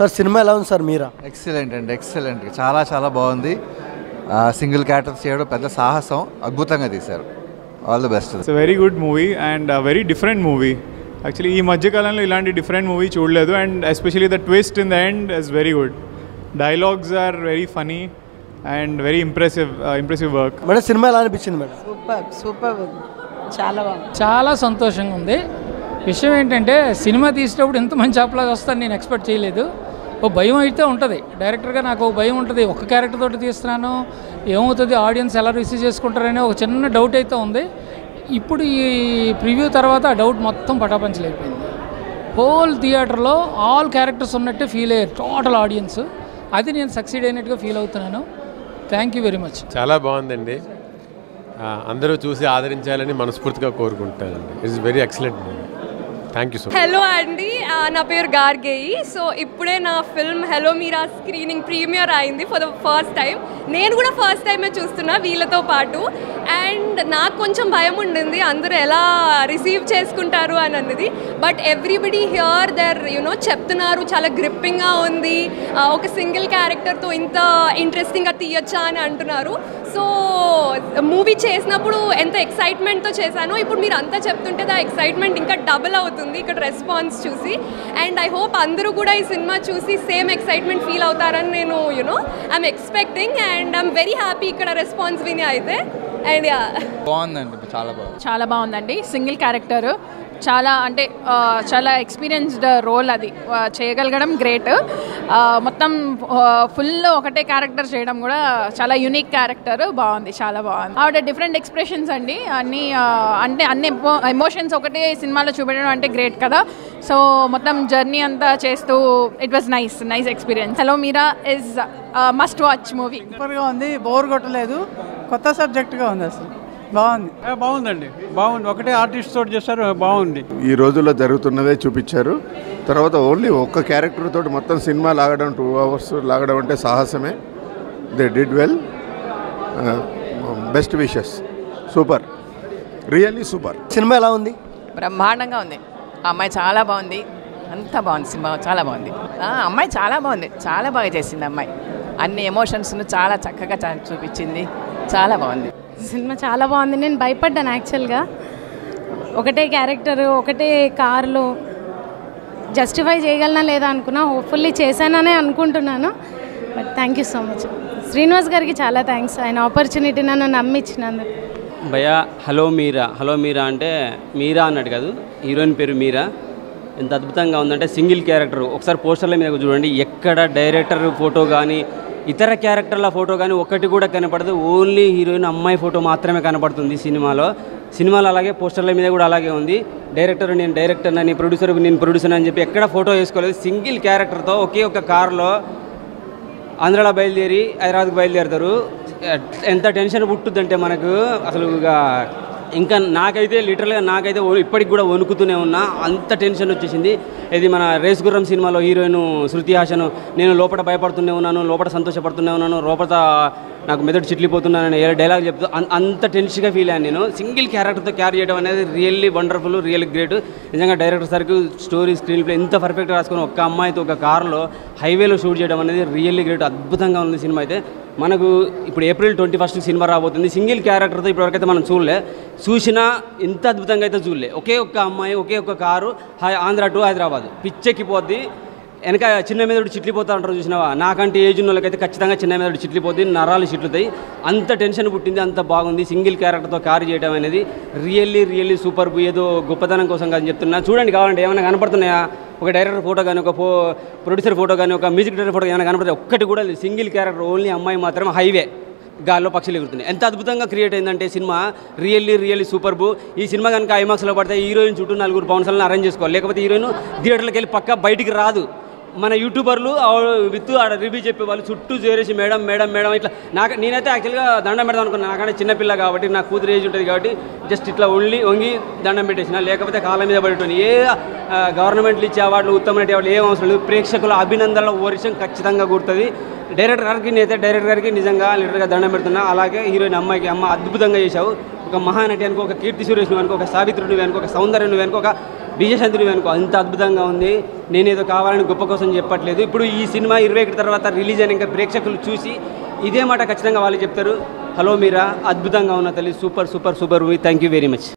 Sir cinema ఎలా ఉంది sir మీరా? Excellent అండి, ఎక్సలెంట్, చాలా చాలా బాగుంది. సింగిల్ క్యారెక్టర్ చేయడం పెద్ద సాహసం, అద్భుతంగా తీశారు. All the best. It's very good movie and very different movie. Actually ఈ మధ్యకాలంలో ఇలాంటి డిఫరెంట్ మూవీ చూడలేదు and especially the twist in the end is very good. Dialogues are very funny and very impressive work. Madam cinema ఎలా అనిపించింది madam? Super చాలా బాగుంది. చాలా సంతోషంగా ఉంది. విషయం ఏంటంటే సినిమా తీసేటప్పుడు ఎంత మంచి అప్లాజ్ వస్తుందని నేను ఎక్స్పెక్ట్ చేయలేదు. ఓ భయం అయితే ఉంటుంది, డైరెక్టర్గా నాకు ఒక భయం ఉంటుంది. ఒక్క క్యారెక్టర్ తోటి తీస్తున్నాను, ఏమవుతుంది, ఆడియన్స్ ఎలా రిసీవ్ చేసుకుంటారనే ఒక చిన్న డౌట్ అయితే ఉంది. ఇప్పుడు ఈ ప్రివ్యూ తర్వాత ఆ డౌట్ మొత్తం పటాపంచలేకపోయింది. హోల్ థియేటర్లో ఆల్ క్యారెక్టర్స్ ఉన్నట్టే ఫీల్ అయ్యారు టోటల్ ఆడియన్స్. అది నేను సక్సీడ్ అయినట్టుగా ఫీల్ అవుతున్నాను. Thank you very much. చాలా బాగుందండి. అందరూ చూసి ఆదరించాలని మనస్ఫూర్తిగా కోరుకుంటానండి. It's very excellent movie. Thank you so much. Hello అండి, నా పేరు గార్గేయి. సో ఇప్పుడే నా film hello Meera screening premiere అయింది ఫర్ ద ఫస్ట్ టైం. నేను కూడా ఫస్ట్ టైమే చూస్తున్నా వీళ్ళతో పాటు. అండ్ నాకు కొంచెం భయం ఉండింది అందరూ ఎలా రిసీవ్ చేసుకుంటారు అని అన్నది. బట్ ఎవ్రీబడి హియర్ దర్ చెప్తున్నారు చాలా గ్రిప్పింగ్గా ఉంది, ఒక సింగిల్ క్యారెక్టర్తో ఇంత ఇంట్రెస్టింగ్గా తీయచ్చా అని అంటున్నారు. సో మూవీ చేసినప్పుడు ఎంత ఎక్సైట్మెంట్తో చేశానో ఇప్పుడు మీరు అంతా చెప్తుంటే ఆ ఎక్సైట్మెంట్ ఇంకా డబుల్ అవుతుంది ఇక్కడ రెస్పాన్స్ చూసి. అండ్ ఐ హోప్ అందరూ కూడా ఈ సినిమా చూసి సేమ్ ఎక్సైట్మెంట్ ఫీల్ అవుతారని నేను I'm expecting and I'm very happy ఇక్కడ రెస్పాన్స్ విని అయితే. అండ్ బాగుందండి, చాలా బాగుంది. చాలా బాగుందండి. సింగిల్ క్యారెక్టర్ చాలా ఎక్స్పీరియన్స్డ్ రోల్, అది చేయగలగడం గ్రేట్. మొత్తం ఫుల్ ఒకటే క్యారెక్టర్ చేయడం కూడా చాలా యూనిక్ క్యారెక్టర్, బాగుంది, చాలా బాగుంది. ఆవిడ డిఫరెంట్ ఎక్స్ప్రెషన్స్ అండి, అన్ని ఎమోషన్స్ ఒకటే సినిమాలో చూపెట్టడం అంటే గ్రేట్ కదా. సో మొత్తం జర్నీ అంతా చేస్తూ it was nice experience. Hello Meera is must watch movie. సూపర్గా ఉంది, బోర్ కొట్టలేదు, కొత్త సబ్జెక్ట్గా ఉంది, అసలు బాగుందండి, బాగుంది. ఒకటే ఆర్టిస్ట్ తోటి చేస్తారు, బాగుంది. ఈ రోజుల్లో జరుగుతున్నదే చూపించారు. తర్వాత ఓన్లీ ఒక్క క్యారెక్టర్ తోటి మొత్తం సినిమా లాగడం, 2 hours లాగడం అంటే సాహసమే. They did well. Best wishes. Super, really super. Cinema ఎలా ఉంది? బ్రహ్మాండంగా ఉంది. అమ్మాయి చాలా బాగుంది, అంతా బాగుంది, సినిమా చాలా బాగుంది. అమ్మాయి చాలా బాగుంది, చాలా బాగా చేసింది అమ్మాయి. అన్ని ఎమోషన్స్ను చాలా చక్కగా చూపించింది, చాలా బాగుంది. సినిమా చాలా బాగుంది. నేను భయపడ్డాను యాక్చువల్గా. ఒకటే క్యారెక్టర్ ఒకటే కార్లో జస్టిఫై చేయగలనా లేదా అనుకున్నా, హోప్ఫుల్లీ చేశాననే అనుకుంటున్నాను. But thank you so much Srinivas గారికి, చాలా థ్యాంక్స్ ఆయన ఆపర్చునిటీ నన్ను నమ్మించినందుకు. భయ్యా హలో మీరా అంటే మీరా అన్నట్టు కాదు, హీరోయిన్ పేరు మీరా. ఎంత అద్భుతంగా ఉందంటే సింగిల్ క్యారెక్టర్. ఒకసారి పోస్టర్ల మీద చూడండి, ఎక్కడ డైరెక్టర్ ఫోటో కానీ ఇతర క్యారెక్టర్ల ఫోటో కానీ ఒక్కటి కూడా కనపడదు. ఓన్లీ హీరోయిన్ అమ్మాయి ఫోటో మాత్రమే కనపడుతుంది సినిమాలో అలాగే పోస్టర్ల మీద కూడా అలాగే ఉంది. డైరెక్టర్ నేను డైరెక్టర్ అని, ప్రొడ్యూసర్ నేను ప్రొడ్యూసర్ అని చెప్పి ఎక్కడ ఫోటో వేసుకోలేదు. సింగిల్ క్యారెక్టర్తో ఒకే ఒక కారులో ఆంధ్రాలో బయలుదేరి హైదరాబాద్కి బయలుదేరుతారు. ఎంత టెన్షన్ పుట్టుద్దంటే మనకు అసలు ఇంకా నాకైతే లిటరల్గా ఇప్పటికి కూడా వణుకుతూనే ఉన్నా, అంత టెన్షన్ వచ్చేసింది. ఇది మన రేస్ గుర్రం సినిమాలో హీరోయిన్ శృతి హాసన్, నేను లోపల భయపడుతూనే ఉన్నాను, లోపల సంతోషపడుతూనే ఉన్నాను, లోపల నాకు మెదడు చిట్లిపోతున్నానని డైలాగ్ చెప్తూ అంత టెన్షన్గా ఫీల్ అయ్యాను నేను. సింగిల్ క్యారెక్టర్తో క్యారీ చేయడం అనేది రియల్లీ వండర్ఫుల్, రియల్లీ గ్రేట్. నిజంగా డైరెక్టర్ సార్కి స్టోరీ స్క్రీన్ ప్లే ఇంత పర్ఫెక్ట్గా రాసుకొని ఒక్క అమ్మాయితో ఒక కారులో హైవేలో షూట్ చేయడం అనేది రియల్లీ గ్రేట్. అద్భుతంగా ఉంది సినిమా అయితే. మనకు ఇప్పుడు April 21 సినిమా రాబోతుంది. సింగిల్ క్యారెక్టర్తో ఇప్పటివరకైతే మనం చూసినా ఇంత అద్భుతంగా అయితే చూడలే. ఒకే ఒక్క అమ్మాయి, ఒకే ఒక్క కారు, ఆంధ్ర టు హైదరాబాద్, పిచ్చెక్కిపోద్ది. వెనక చిన్న మెదడు చిట్లిపోతా ఉంటారు చూసినావా, నాకంటే ఏజ్ ఉన్న వాళ్ళకైతే ఖచ్చితంగా చిన్న మెదడు చిట్లిపోద్ది, నరాలు చిట్లుతాయి. అంత టెన్షన్ పుట్టింది, అంత బాగుంది. సింగిల్ క్యారెక్టర్తో క్యారీ చేయడం అనేది రియల్లీ సూపర్. ఏదో గొప్పతనం కోసం కాదు చెప్తున్నా. చూడండి, కావాలంటే ఏమైనా కనపడుతున్నాయా, ఒక డైరెక్టర్ ఫోటో కానీ, ఒక ప్రొడ్యూసర్ ఫోటో కానీ, ఒక మ్యూజిక్ డైరెక్టర్ ఫోటో ఏమైనా కనపడుతుంది? ఒక్కటి కూడా లేదు. సింగిల్ క్యారెక్టర్, ఓన్లీ అమ్మాయి మాత్రమే, హైవే గాల్లో పక్షులు ఎగురుతున్నాయి. ఎంత అద్భుతంగా క్రియేట్ అయిందంటే సినిమా రియల్లీ సూపర్బు. ఈ సినిమా కనుక ఐమాక్స్లో పడితే హీరోయిన్ చుట్టూ 4 పౌండ్స్లను అరేంజ్ చేసుకోవాలి, లేకపోతే హీరోయిన్ థియేటర్కి వెళ్ళి పక్క బయటికి రాదు. మన యూట్యూబర్లు విత్ ఆడ రివ్యూ చెప్పే వాళ్ళు చుట్టూ చేరేసి మేడం ఇట్లా నేనైతే యాక్చువల్గా దండం పెడదాం అనుకున్నాను. నాకంటే చిన్నపిల్ల కాబట్టి, నాకు కూతురు ఏజ్ ఉంటుంది కాబట్టి జస్ట్ ఇట్లా వంగి దండం పెట్టేసిన, లేకపోతే కాళ్ళ మీద పడేటోని. ఏ గవర్నమెంట్లు ఇచ్చే అవార్డులు, ఉత్తమ నటి అవార్డులు ఏం అవసరం లేదు. ప్రేక్షకుల అభినందనల వర్షం ఖచ్చితంగా గుర్తుంది. డైరెక్టర్ గారికి నిజంగా లిటరల్గా దండం పెడుతున్నా. అలాగే హీరోయిన్ అమ్మాయికి, అమ్మ అద్భుతంగా చేశావు. ఒక మహానటి అనుకో, ఒక కీర్తి సురేష్ అనుకో, ఒక సావిత్రి నువ్వు అనుకో, ఒక సౌందర్య నువ్వు అనుకో, ఒక విజయశాంతి నువ్వు అనుకో, అంత అద్భుతంగా ఉంది. నేనేదో కావాలని గొప్ప కోసం చెప్పట్లేదు. ఇప్పుడు ఈ సినిమా 21 తర్వాత రిలీజ్ అయిన ఇంకా ప్రేక్షకులు చూసి ఇదే మాట ఖచ్చితంగా వాళ్ళు చెప్తారు. హలో మీరా అద్భుతంగా ఉన్న తల్లి, super super super movie. Thank you very much.